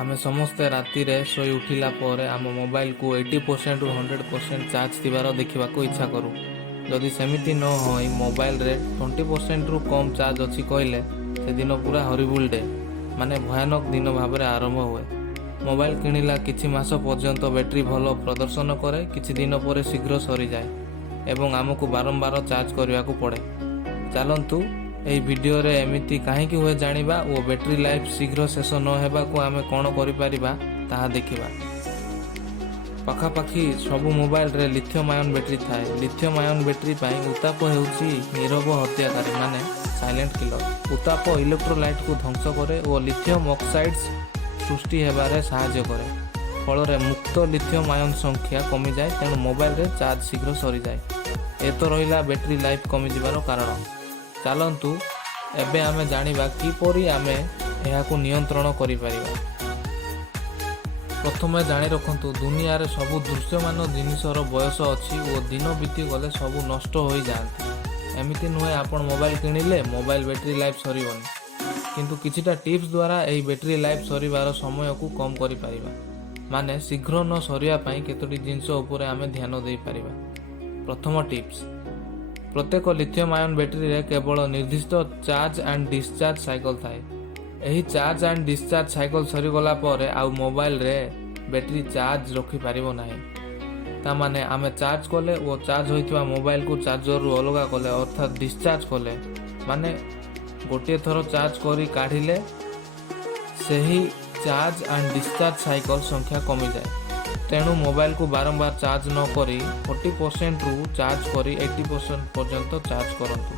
आमे समस्ते राति रे सोई उठिला परे आम मोबाइल को 80% रु 100% चार्ज थिबार देखा इच्छा करूँ। जदि सेमिति न होई मोबाइल रे 20% रु कम चार्ज अच्छी कहले से दिन पूरा हरिबुल डे माने भयानक दिन भाव में आरंभ हुए। मोबाइल किणिला किछि मास पर्यंत बैटरी भल प्रदर्शन करे, किछि दिन पर शीघ्र सरी जाए एवं आमको बारंबार चार्ज करने को पड़े। चलतु यही वीडियो रे एमिति कहीं हुए जानिबा और बैटरी लाइफ शीघ्र शेष न हेबा को आमे कौन करिपारिबा ताहा देखिबा। पाखापाखि सबु मोबाइल रे लिथियम आयन बैटरी थाए। लिथियम आयन बैटरी पाई उताप हेउची नीरव हत्याकारी माने साइलेंट किलर। उताप इलेक्ट्रोलाइट को ध्वंस करे और लिथियम ऑक्साइड्स सृष्टि हेबारे सहायता करे। फल रे मुक्त लिथियम आयन संख्या कमी जाए, तेणु मोबाइल रे चार्ज शीघ्र सरी जाए। ए तो रहिला बैटरी लाइफ कमी जिबार कारण। चलतु एबे आमे जानिबा किपरि आमे एहाकु नियंत्रण करि परिबा। प्रथमे जानि रखंतु दुनिया रे सबु दृश्यमान जिनिसर बयस अछि और दिन बीती गले सबु नष्ट होई जांती। एमिति नुहे आपण मोबाइल किनिले मोबाइल बैटरी लाइफ सरीबनी, किंतु किछिटा टिप्स द्वारा एही बैटरी लाइफ सरीबार समय को कम करि परिबा। माने शीघ्र न सरिया पई केतोटी जिनिस उपरे आमे ध्यान देई परिबा। प्रथम टिप्स, प्रत्येक लिथियम आयन बैटरी रे केवल निर्दिष्ट चार्ज एंड डिस्चार्ज साइकिल थाए। एही चार्ज एंड डिस्चार्ज साइकिल सरीगला परे आउ मोबाइल रे बैटरी चार्ज रखि पारिबो नाही। ता माने आमे चार्ज कले और चार्ज होइतबा मोबाइल को चार्जर रु अलगा कले अर्थात डिस्चार्ज कले माने गोटे थर चार्ज करी काढिले सेही चार्ज एंड डिस्चार्ज साइकिल संख्या कमी जाए। तेणु मोबाइल को बारंबार चार्ज न करी 40% रु चार्ज करी 80% पर्यंत चार्ज करंतु।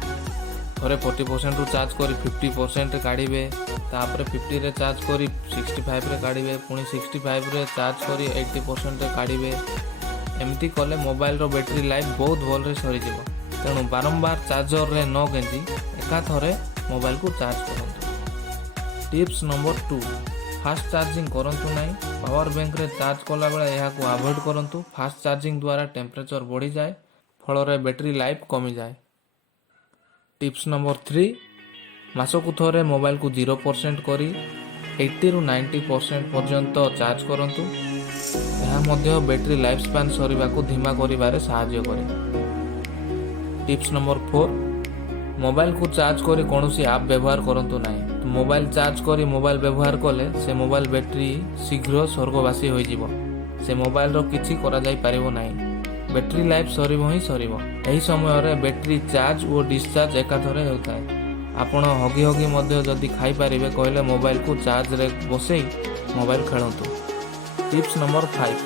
थरे 40% रु चार्ज करी 50% रे काढिबे, तापर 50 रे चार्ज करी 65 रे काढिबे, पुणी 65 रे चार्ज करी 80% रे काढिबे। एमती कले मोबाइल रो बैटरी लाइफ बहुत भल रे सरी जिवो। तेणु बारंबार चार्जर रे न गेंजी एका थरे मोबाइल को चार्ज करंतु। टिप्स नंबर 2, फास्ट चार्जिंग करंतु नहीं। पावर बैंक रे चार्ज कला बेला यह को अवॉइड करंतु। फास्ट चार्जिंग द्वारा टेम्परेचर बढ़ी जाए, फल रे बैटरी लाइफ कमी जाए। टिप्स नंबर 3, मासकु थरे मोबाइल को 0% करी 80 रु 90% पर्यंत चार्ज करंतु। यह मध्य बैटरी लाइफ स्पैन सरीबा को धीमा करिबारे सहायता करे। टिप्स नंबर 4, मोबाइल को चार्ज करी कौनसी ऐप व्यवहार करंतु नहीं। तो मोबाइल चार्ज करी मोबाइल व्यवहार कले से मोबाइल बैटरी शीघ्र स्वर्गवासी हो जिवो। से मोबाइल रो किछि करा जाई परिबो नहीं। बैटरी लाइफ सरीबो ही सरीबो। एही समय रे बैटरी चार्ज और डिस्चार्ज एकाथरे होताए। आपण हगी हगी मध्य जदि खाई पारिबे कहले मोबाइल को चार्ज रे बसेई मोबाइल खेलंतु। टिप्स नंबर 5,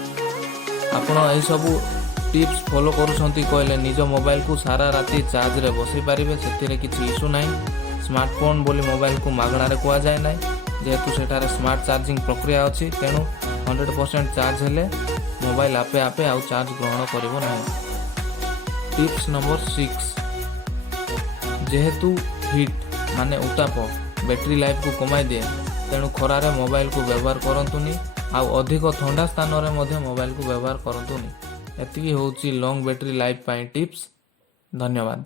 आपण एही सबु टिप्स फॉलो करूछंती कहले निज मोबाइल को सारा राति चार्ज रे बसई पारिबे, सेतिरे किछि इशू नाही। स्मार्टफोन बोली मोबाइल को मागणार कुआ जाए ना, जेहेतु सेठारे स्मार्ट चार्जिंग प्रक्रिया अच्छी, तेणु 100% चार्ज हेले मोबाइल आपे आपे आउ चार्ज ग्रहण करिवो नाही। टिप्स नंबर 6, जेहेतु हीट माने उताप बैटरी लाइफ को कमाई दिए, तेणु खरारे मोबाइल को व्यवहार करंतुनी आउ अधिक ठंडा स्थान रे मध्य मोबाइल को व्यवहार करंतुनी। एतिकी होउची लॉन्ग बैटरी लाइफ पाई टिप्स। धन्यवाद।